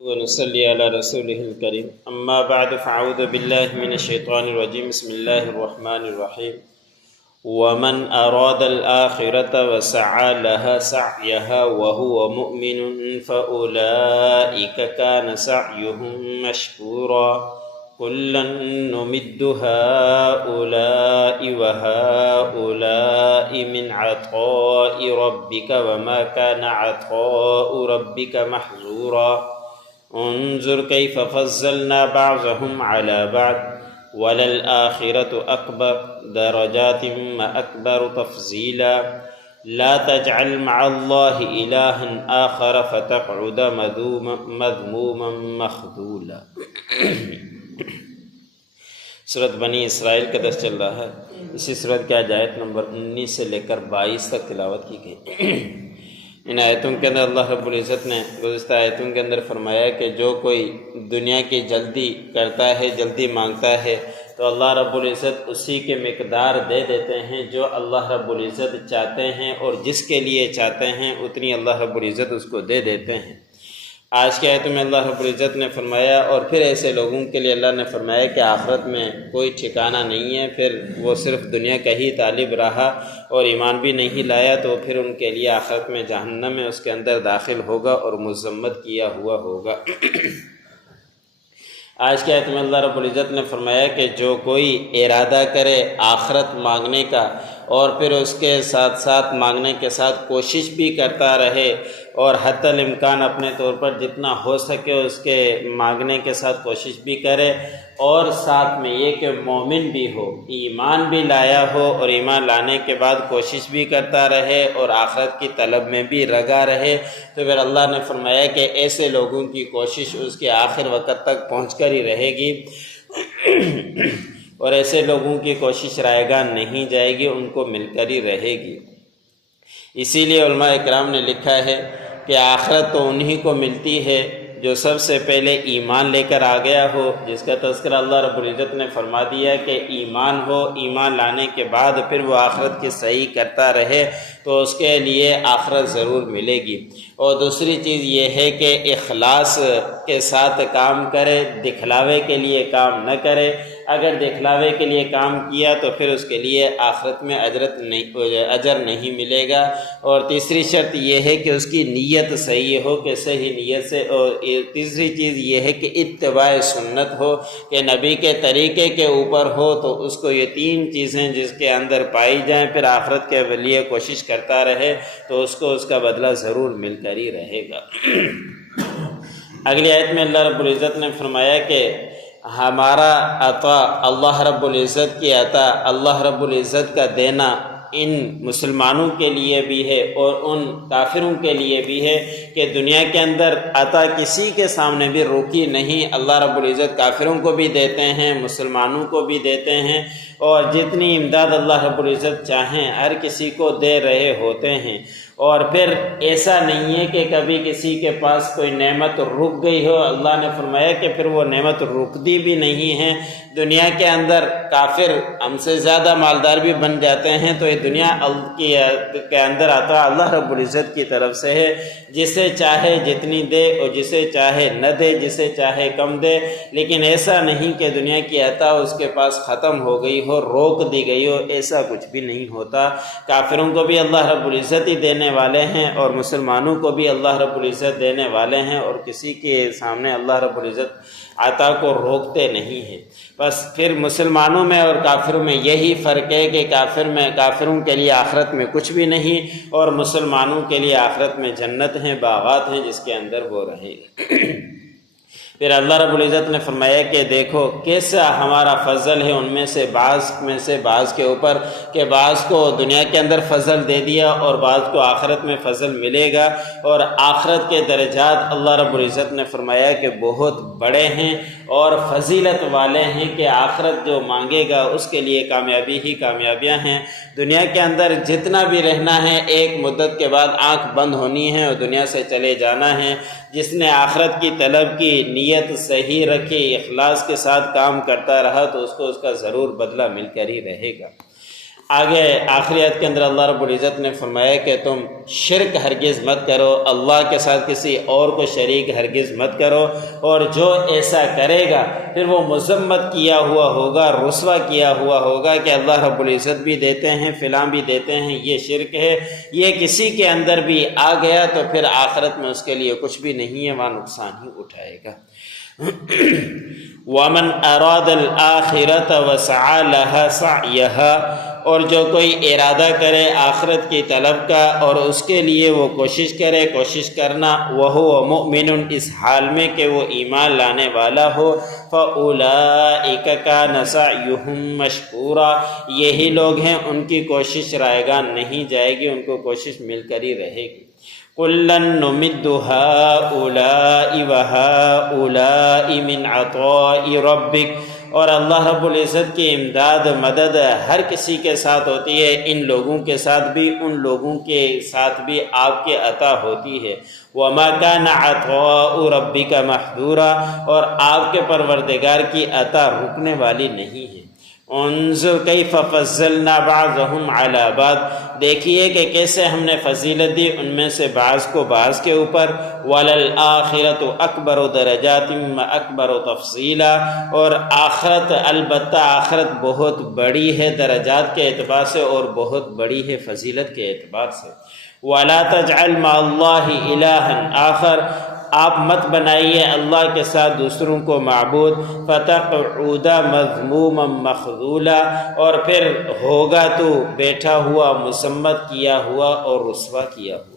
ونصلي على رسوله الكريم أما بعد فأعوذ بالله من الشيطان الرجيم بسم الله الرحمن الرحيم ومن أراد الآخرة وسعى لها سعيها وهو مؤمن فأولئك كان سعيهم مشكورا كلا نمد هؤلاء وهؤلاء من عطاء ربك وما كان عطاء ربك محظورا انظر كيف فضلنا بعضهم على بعض وللآخرة أكبر درجات وأكبر تفضيلا لا تجعل مع الله إلها آخر فتقعد مذموما مخذولا۔ سورۃ بنی اسرائیل کا درس چل رہا ہے۔ اسی سورۃ کی آیت نمبر 19 سے لے کر 22 تک تلاوت کی گئی۔ ان آیتوں کے اندر اللہ رب العزت نے گزشتہ آیتوں کے اندر فرمایا کہ جو کوئی دنیا کی جلدی کرتا ہے، جلدی مانگتا ہے، تو اللہ رب العزت اسی کے مقدار دے دیتے ہیں جو اللہ رب العزت چاہتے ہیں، اور جس کے لیے چاہتے ہیں اتنی اللہ رب العزت اس کو دے دیتے ہیں۔ آج کی آیتوں میں اللہ رب العزت نے فرمایا، اور پھر ایسے لوگوں کے لیے اللہ نے فرمایا کہ آخرت میں کوئی ٹھکانہ نہیں ہے، پھر وہ صرف دنیا کا ہی طالب رہا اور ایمان بھی نہیں لایا، تو پھر ان کے لیے آخرت میں جہنم میں اس کے اندر داخل ہوگا اور مذمت کیا ہوا ہوگا۔ آج کی آیت میں اللہ رب العزت نے فرمایا کہ جو کوئی ارادہ کرے آخرت مانگنے کا، اور پھر اس کے ساتھ ساتھ مانگنے کے ساتھ کوشش بھی کرتا رہے، اور حتی الامکان اپنے طور پر جتنا ہو سکے اس کے مانگنے کے ساتھ کوشش بھی کرے، اور ساتھ میں یہ کہ مومن بھی ہو، ایمان بھی لایا ہو، اور ایمان لانے کے بعد کوشش بھی کرتا رہے اور آخرت کی طلب میں بھی لگا رہے، تو پھر اللہ نے فرمایا کہ ایسے لوگوں کی کوشش اس کے آخر وقت تک پہنچ کر ہی رہے گی، اور ایسے لوگوں کی کوشش رائے گاہ نہیں جائے گی، ان کو مل کر ہی رہے گی۔ اسی لیے علماء اکرام نے لکھا ہے کہ آخرت تو انہی کو ملتی ہے جو سب سے پہلے ایمان لے کر آ گیا ہو، جس کا تذکرہ اللہ رب العزت نے فرما دیا کہ ایمان ہو، ایمان لانے کے بعد پھر وہ آخرت کی صحیح کرتا رہے تو اس کے لیے آخرت ضرور ملے گی۔ اور دوسری چیز یہ ہے کہ اخلاص کے ساتھ کام کرے، دکھلاوے کے لیے کام نہ کرے۔ اگر دکھلاوے کے لیے کام کیا تو پھر اس کے لیے آخرت میں اجر نہیں ملے گا۔ اور تیسری شرط یہ ہے کہ اس کی نیت صحیح ہو، کہ صحیح نیت سے، اور تیسری چیز یہ ہے کہ اتباع سنت ہو، کہ نبی کے طریقے کے اوپر ہو، تو اس کو یہ تین چیزیں جس کے اندر پائی جائیں، پھر آخرت کے لیے کوشش کرتا رہے تو اس کو اس کا بدلہ ضرور مل کر ہی رہے گا۔ اگلی آیت میں اللہ رب العزت نے فرمایا کہ ہمارا عطا، اللہ رب العزت کی عطا، اللہ رب العزت کا دینا ان مسلمانوں کے لیے بھی ہے اور ان کافروں کے لیے بھی ہے، کہ دنیا کے اندر عطا کسی کے سامنے بھی روکی نہیں۔ اللہ رب العزت کافروں کو بھی دیتے ہیں، مسلمانوں کو بھی دیتے ہیں، اور جتنی امداد اللہ رب العزت چاہیں ہر کسی کو دے رہے ہوتے ہیں۔ اور پھر ایسا نہیں ہے کہ کبھی کسی کے پاس کوئی نعمت رک گئی ہو، اللہ نے فرمایا کہ پھر وہ نعمت رکتی بھی نہیں ہے۔ دنیا کے اندر کافر ہم سے زیادہ مالدار بھی بن جاتے ہیں، تو یہ دنیا کے اندر عطا اللہ رب العزت کی طرف سے ہے، جسے چاہے جتنی دے اور جسے چاہے نہ دے، جسے چاہے کم دے، لیکن ایسا نہیں کہ دنیا کی عطا اس کے پاس ختم ہو گئی ہو، روک دی گئی ہو، ایسا کچھ بھی نہیں ہوتا۔ کافروں کو بھی اللہ رب العزت ہی دینے والے ہیں، اور مسلمانوں کو بھی اللہ رب العزت دینے والے ہیں، اور کسی کے سامنے اللہ رب العزت عطا کو روکتے نہیں ہیں۔ بس پھر مسلمانوں میں اور کافروں میں یہی فرق ہے کہ کافروں کے لیے آخرت میں کچھ بھی نہیں، اور مسلمانوں کے لیے آخرت میں جنت ہیں، باغات ہیں جس کے اندر وہ رہیں گے۔ پھر اللہ رب العزت نے فرمایا کہ دیکھو کیسا ہمارا فضل ہے ان میں سے بعض کے اوپر، کہ بعض کو دنیا کے اندر فضل دے دیا اور بعض کو آخرت میں فضل ملے گا، اور آخرت کے درجات اللہ رب العزت نے فرمایا کہ بہت بڑے ہیں اور فضیلت والے ہیں، کہ آخرت جو مانگے گا اس کے لیے کامیابی ہی کامیابیاں ہیں۔ دنیا کے اندر جتنا بھی رہنا ہے، ایک مدت کے بعد آنکھ بند ہونی ہے اور دنیا سے چلے جانا ہے۔ جس نے آخرت کی طلب کی نیت صحیح رکھی، اخلاص کے ساتھ کام کرتا رہا، تو اس کو اس کا ضرور بدلہ مل کر ہی رہے گا۔ آگے آخری آیت کے اندر اللہ رب العزت نے فرمایا کہ تم شرک ہرگز مت کرو، اللہ کے ساتھ کسی اور کو شریک ہرگز مت کرو، اور جو ایسا کرے گا پھر وہ مذمت کیا ہوا ہوگا، رسوا کیا ہوا ہوگا کہ اللہ رب العزت بھی دیتے ہیں، فلاں بھی دیتے ہیں، یہ شرک ہے، یہ کسی کے اندر بھی آ گیا تو پھر آخرت میں اس کے لیے کچھ بھی نہیں ہے، وہاں نقصان ہی اٹھائے گا۔ وَمَنْ أَرَادَ الْآخِرَةَ وَسَعَى لَهَا سَعْيَهَا، اور جو کوئی ارادہ کرے آخرت کی طلب کا اور اس کے لیے وہ کوشش کرے، کوشش کرنا، وَهُوَ مُؤْمِنٌ، اس حال میں کہ وہ ایمان لانے والا ہو، فَأُولَئِكَ كَانَ سَعْيُهُمْ مَشْكُورًا، یہی لوگ ہیں ان کی کوشش رائگان نہیں جائے گی، ان کو کوشش مل کر ہی رہے گی۔ كُلًّا نُمِدُّ هَؤُلَاءِ وَهَؤُلَاءِ مِنْ عَطَاءِ رَبِّكَ، اور اللہ رب العزت کی امداد مدد ہر کسی کے ساتھ ہوتی ہے، ان لوگوں کے ساتھ بھی، ان لوگوں کے ساتھ بھی آپ کے عطا ہوتی ہے۔ وَمَا كَانَ عَطَاءُ رَبِّكَ مَحْظُورًا، اور آپ کے پروردگار کی عطا رکنے والی نہیں ہے۔ انظر کیف فضلنا بعضهم علی بعض، دیکھیے کہ کیسے ہم نے فضیلت دی ان میں سے بعض کو بعض کے اوپر۔ وَلَلْآخِرَةُ أَكْبَرُ دَرَجَاتٍ وَأَكْبَرُ تَفْصِيلًا، اور آخرت، البتہ آخرت بہت بڑی ہے درجات کے اعتبار سے اور بہت بڑی ہے فضیلت کے اعتبار سے۔ وَلَا تَجْعَلْ مَعَ اللَّهِ إِلَٰهًا آخَرَ، آپ مت بنائیے اللہ کے ساتھ دوسروں کو معبود، فَتَقْعُدَ مَذْمُومًا مَخْذُولًا، اور پھر ہوگا تو بیٹھا ہوا، مذمت کیا ہوا اور رسوا کیا ہوا۔